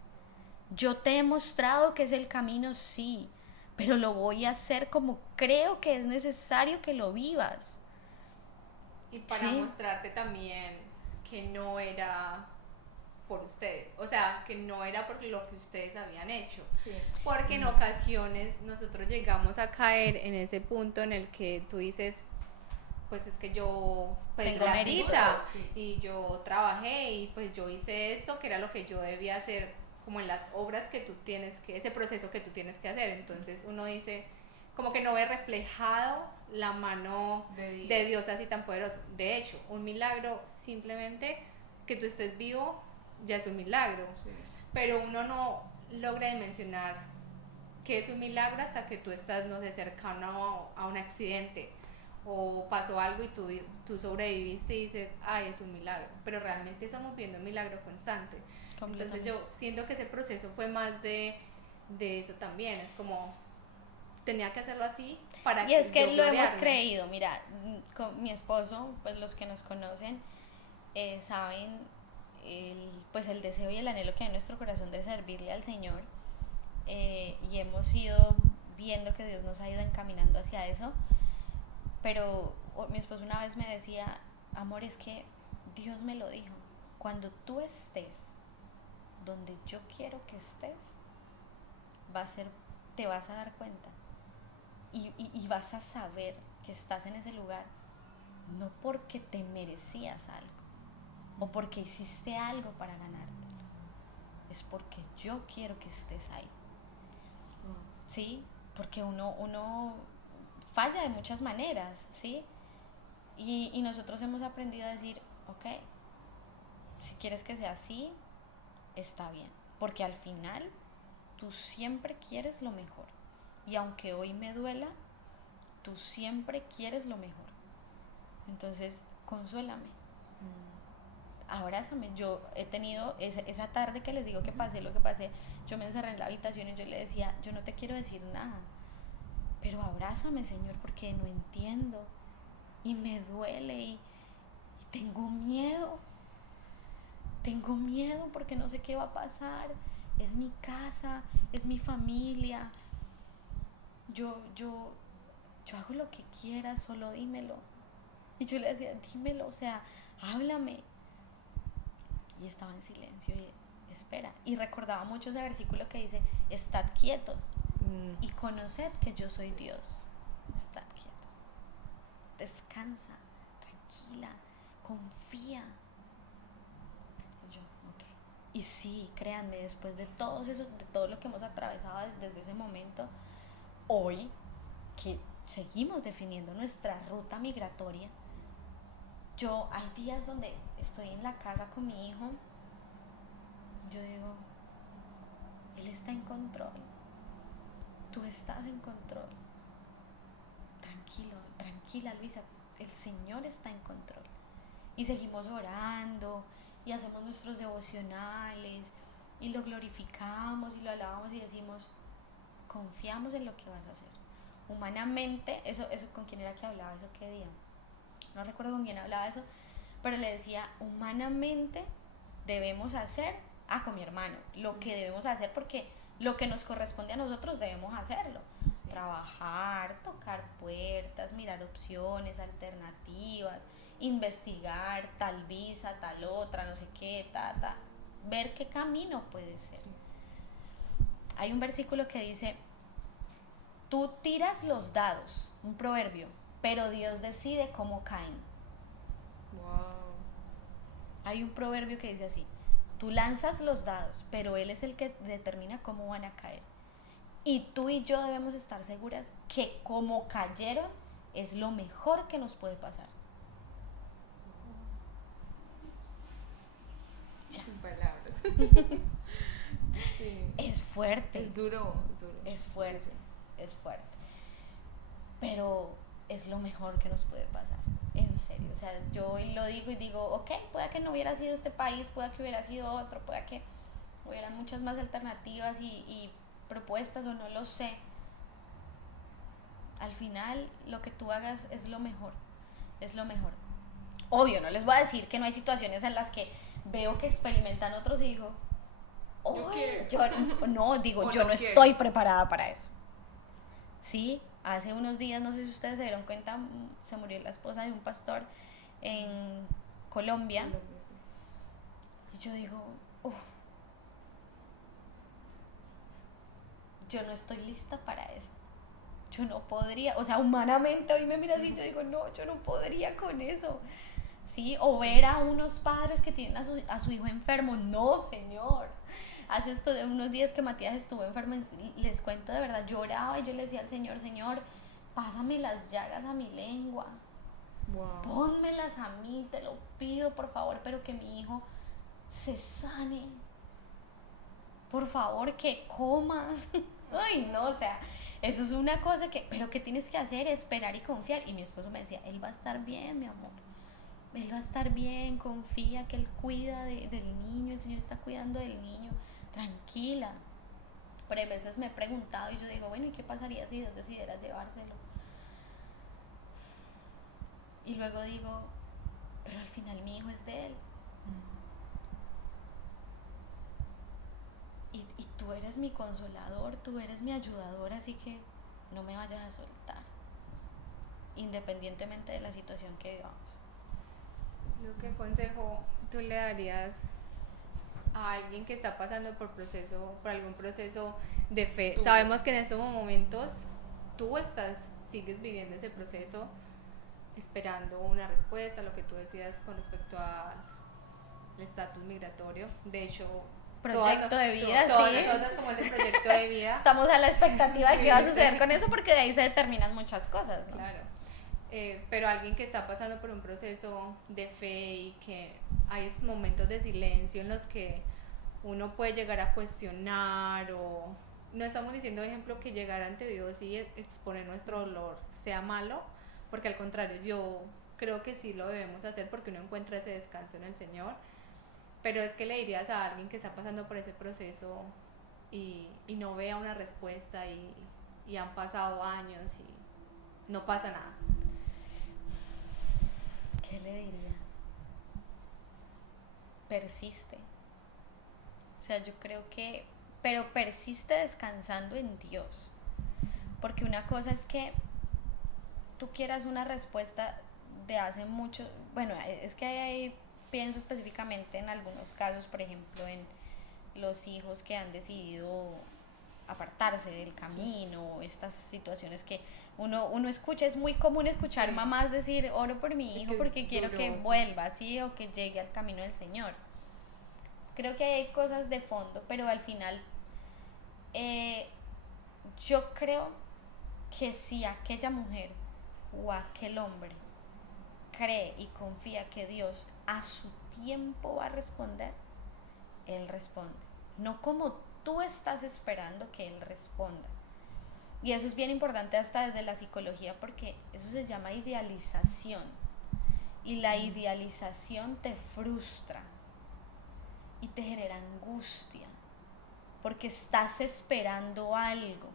Yo te he mostrado que es el camino, sí, pero lo voy a hacer como creo que es necesario que lo vivas. Y para Sí. mostrarte también que no era por ustedes, o sea, que no era por lo que ustedes habían hecho. Sí. Porque en ocasiones nosotros llegamos a caer en ese punto en el que tú dices, pues es que yo pedí Tengo la méritos. cita Sí. y yo trabajé y pues yo hice esto, que era lo que yo debía hacer, como en las obras que tú tienes que, ese proceso que tú tienes que hacer. Entonces uno dice, como que no ve reflejado la mano de Dios así tan poderoso. De hecho, un milagro, simplemente que tú estés vivo, ya es un milagro. Sí. Pero uno no logra dimensionar que es un milagro hasta que tú estás, no sé, cercano a un accidente o pasó algo y tú sobreviviste y dices, ay, es un milagro. Pero realmente estamos viendo un milagro constante. Entonces yo siento que ese proceso fue más de eso también. Es como, tenía que hacerlo así para Y es que yo lo hemos gloriarme. creído, mira, con mi esposo, pues los que nos conocen saben pues el deseo y el anhelo que hay en nuestro corazón de servirle al Señor, y hemos ido viendo que Dios nos ha ido encaminando hacia eso, pero mi esposo una vez me decía, amor, es que Dios me lo dijo, cuando tú estés donde yo quiero que estés, te vas a dar cuenta y vas a saber que estás en ese lugar, no porque te merecías algo o porque hiciste algo para ganártelo, es porque yo quiero que estés ahí. ¿Sí? Porque uno falla de muchas maneras, ¿sí? Y nosotros hemos aprendido a decir, ok, si quieres que sea así, está bien, porque al final tú siempre quieres lo mejor, y aunque hoy me duela, tú siempre quieres lo mejor. Entonces, consuélame, abrázame. Yo he tenido esa tarde que les digo que pasé lo que pasé, yo me encerré en la habitación y yo le decía, yo no te quiero decir nada, pero abrázame, Señor, porque no entiendo y me duele y tengo miedo porque no sé qué va a pasar. Es mi casa, es mi familia, yo hago lo que quieras, solo dímelo. Y yo le decía, dímelo, o sea, háblame. Y estaba en silencio y espera. Y recordaba mucho ese versículo que dice, estad quietos y conoced que yo soy Dios. Estad quietos. Descansa, tranquila, confía. Y yo, ok. Y sí, créanme, después de todo eso, de todo lo que hemos atravesado desde ese momento, hoy que seguimos definiendo nuestra ruta migratoria, hay días donde estoy en la casa con mi hijo, yo digo, él está en control, tú estás en control, tranquilo, tranquila Luisa, el Señor está en control. Y seguimos orando y hacemos nuestros devocionales y lo glorificamos y lo alabamos y decimos, confiamos en lo que vas a hacer. Humanamente, eso con quién era que hablaba eso, qué día, no recuerdo con quién hablaba eso, pero le decía, humanamente debemos hacer, con mi hermano, lo que debemos hacer, porque lo que nos corresponde a nosotros debemos hacerlo. Sí. Trabajar, tocar puertas, mirar opciones, alternativas, investigar tal visa, tal otra, no sé qué, ver qué camino puede ser. Sí. Hay un versículo que dice, tú tiras los dados, un proverbio, pero Dios decide cómo caen. Wow. Hay un proverbio que dice así, tú lanzas los dados, pero Él es el que determina cómo van a caer. Y tú y yo debemos estar seguras que como cayeron es lo mejor que nos puede pasar. Ya. Sin palabras. Sí. Es fuerte. Es duro, es duro. Es fuerte, sí. Es fuerte. Pero es lo mejor que nos puede pasar. En serio. O sea, yo hoy lo digo y digo, ok, puede que no hubiera sido este país, puede que hubiera sido otro, puede que hubiera muchas más alternativas y propuestas o no lo sé. Al final, lo que tú hagas es lo mejor. Es lo mejor. Obvio, no les voy a decir que no hay situaciones en las que veo que experimentan otros y digo, yo no estoy preparada para eso. Sí, hace unos días, no sé si ustedes se dieron cuenta, se murió la esposa de un pastor en Colombia. Y yo digo, yo no estoy lista para eso. Yo no podría, o sea, humanamente hoy me mira así, yo digo, no, yo no podría con eso. ¿Sí? O ver a unos padres que tienen a su hijo enfermo. No, señor. Hace unos días que Matías estuvo enfermo, les cuento de verdad, lloraba y yo le decía al Señor, Señor, pásame las llagas a mi lengua. Wow. Pónmelas a mí, te lo pido, por favor, pero que mi hijo se sane. Por favor, que coma. Ay, no, o sea, eso es una cosa pero que tienes que hacer, esperar y confiar. Y mi esposo me decía, él va a estar bien, mi amor. Él va a estar bien, confía que él cuida del niño, el Señor está cuidando del niño, tranquila. Pero a veces me he preguntado y yo digo, bueno, ¿y qué pasaría si Dios decidiera llevárselo? Y luego digo, pero al final mi hijo es de él. Y tú eres mi consolador, tú eres mi ayudador, así que no me vayas a soltar, independientemente de la situación que vivamos. ¿Qué consejo tú le darías a alguien que está pasando por algún proceso de fe? Sabemos que en estos momentos sigues viviendo ese proceso, esperando una respuesta, lo que tú decías con respecto al estatus migratorio. De hecho, proyecto de vida, nosotros como ese proyecto de vida. Estamos a la expectativa de qué va a suceder con eso, porque de ahí se determinan muchas cosas, ¿no? Claro. Pero alguien que está pasando por un proceso de fe y que hay esos momentos de silencio en los que uno puede llegar a cuestionar, o no estamos diciendo, por ejemplo, que llegar ante Dios y exponer nuestro dolor sea malo, porque al contrario, yo creo que sí lo debemos hacer porque uno encuentra ese descanso en el Señor. Pero es que le dirías a alguien que está pasando por ese proceso y no vea una respuesta y han pasado años y no pasa nada. ¿Qué le diría? Persiste. O sea, yo creo que, pero persiste descansando en Dios. Porque una cosa es que tú quieras una respuesta de hace mucho, bueno, es que hay, pienso específicamente en algunos casos, por ejemplo, en los hijos que han decidido apartarse del camino, estas situaciones que uno escucha, es muy común escuchar mamás decir, oro por mi hijo porque quiero que vuelva, ¿sí? O que llegue al camino del Señor. Creo que hay cosas de fondo, pero al final yo creo que si aquella mujer o aquel hombre cree y confía que Dios a su tiempo va a responder, Él responde, no como tú estás esperando que Él responda. Y eso es bien importante hasta desde la psicología, porque eso se llama idealización, y la idealización te frustra y te genera angustia porque estás esperando algo,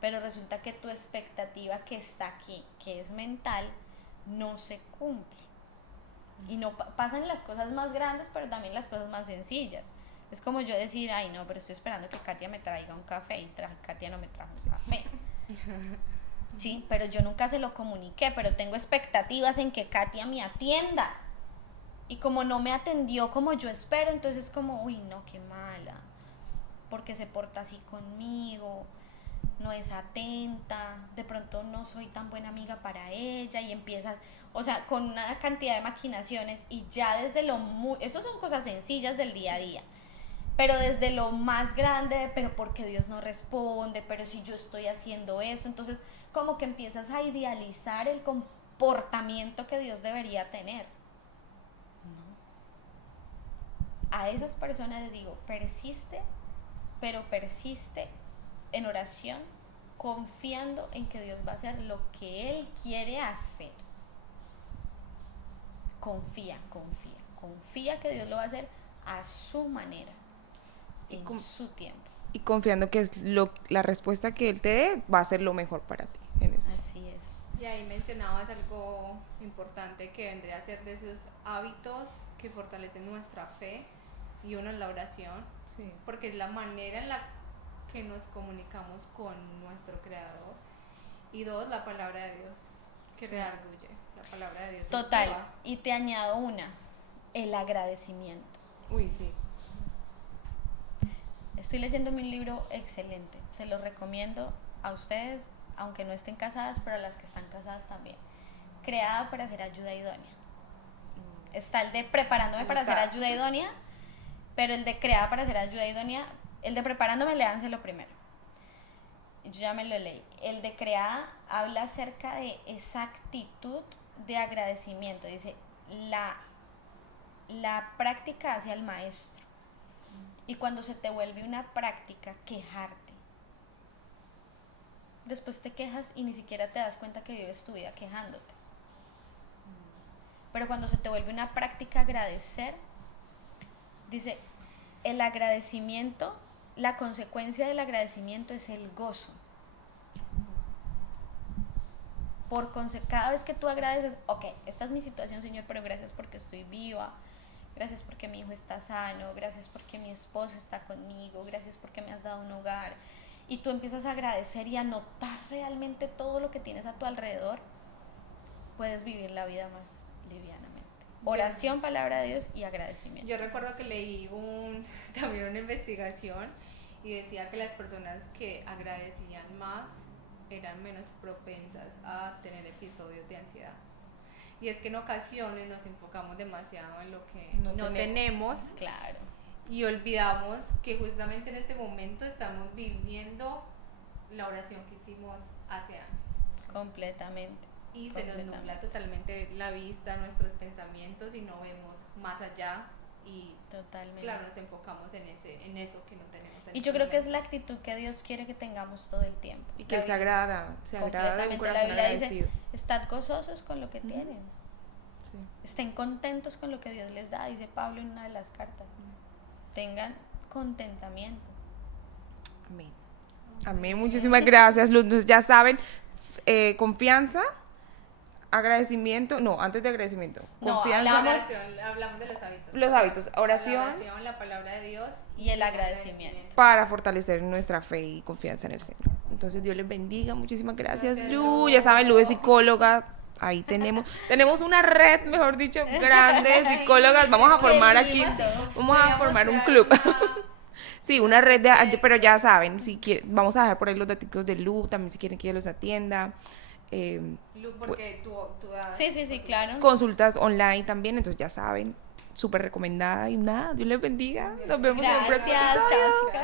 pero resulta que tu expectativa que está aquí, que es mental, no se cumple. Y no pasan las cosas más grandes, pero también las cosas más sencillas. Es como yo decir, ay no, pero estoy esperando que Katia me traiga un café, y Katia no me trajo un café. Sí, pero yo nunca se lo comuniqué, pero tengo expectativas en que Katia me atienda. Y como no me atendió como yo espero, entonces como, uy, no, qué mala, porque se porta así conmigo, no es atenta, de pronto no soy tan buena amiga para ella, y empiezas, o sea, con una cantidad de maquinaciones, y ya desde eso son cosas sencillas del día a día, pero desde lo más grande, pero porque Dios no responde, pero si yo estoy haciendo esto, entonces como que empiezas a idealizar el comportamiento que Dios debería tener. A esas personas les digo, persiste, pero persiste en oración, confiando en que Dios va a hacer lo que Él quiere hacer. Confía que Dios lo va a hacer a su manera, en su tiempo. Y confiando que la respuesta que Él te dé va a ser lo mejor para ti. Así es. Y ahí mencionabas algo importante que vendría a ser de esos hábitos que fortalecen nuestra fe, y uno es la oración, Sí. porque es la manera en la que nos comunicamos con nuestro Creador, y dos, la palabra de Dios, que Sí. redarguye, la palabra de Dios es Total. viva. Y te añado una, el agradecimiento. Uy, sí. Estoy leyéndome un libro excelente, se lo recomiendo a ustedes, aunque no estén casadas, pero a las que están casadas también. Creada para ser ayuda idónea. Está el de preparándome para ser ayuda idónea, pero el de creada para ser ayuda idónea, el de preparándome, léanselo primero. Yo ya me lo leí. El de creada habla acerca de esa actitud de agradecimiento. Dice, la práctica hacia el maestro. Y cuando se te vuelve una práctica, quejarte. Después te quejas y ni siquiera te das cuenta que vives tu vida quejándote. Pero cuando se te vuelve una práctica agradecer, dice, el agradecimiento, la consecuencia del agradecimiento es el gozo. Cada vez que tú agradeces, ok, esta es mi situación, Señor, pero gracias porque estoy viva, gracias porque mi hijo está sano, gracias porque mi esposo está conmigo, gracias porque me has dado un hogar. Y tú empiezas a agradecer y a notar realmente todo lo que tienes a tu alrededor, puedes vivir la vida más livianamente. Oración, palabra de Dios y agradecimiento. Yo recuerdo que leí también una investigación y decía que las personas que agradecían más eran menos propensas a tener episodios de ansiedad. Y es que en ocasiones nos enfocamos demasiado en lo que no tenemos Claro. y olvidamos que justamente en este momento estamos viviendo la oración que hicimos hace años. Completamente. Y se nos nubla totalmente la vista, nuestros pensamientos, y no vemos más allá, y Totalmente. claro, nos enfocamos en eso que no tenemos. Y yo creo que es la actitud que Dios quiere que tengamos todo el tiempo. Y que Él se agrada de un Completamente. corazón La Biblia agradecido. dice, estad gozosos con lo que tienen. Sí. Estén contentos con lo que Dios les da, dice Pablo en una de las cartas. Tengan contentamiento. Amén. Amén. Muchísimas gracias, Luz. Entonces, ya saben, confianza, agradecimiento. No, antes de agradecimiento. No, Confianza. hablamos de los hábitos. Los hábitos. Oración. La oración, la palabra de Dios Y el agradecimiento. Para fortalecer nuestra fe y confianza en el Señor. Entonces, Dios les bendiga. Muchísimas gracias, Gracias, Lu. Lu. Ya saben, Lu es psicóloga. Ahí tenemos una red, mejor dicho, grande de psicólogas. Vamos a formar aquí, vamos a formar un club. Sí, una red pero ya saben, si quieren, vamos a dejar por ahí los datos de Lu, también si quieren que ella los atienda. Lu, porque tú das Sí, claro. Consultas online también, entonces ya saben, súper recomendada. Y nada, Dios les bendiga. Nos vemos en el próximo Gracias, episodio. chao, chicas.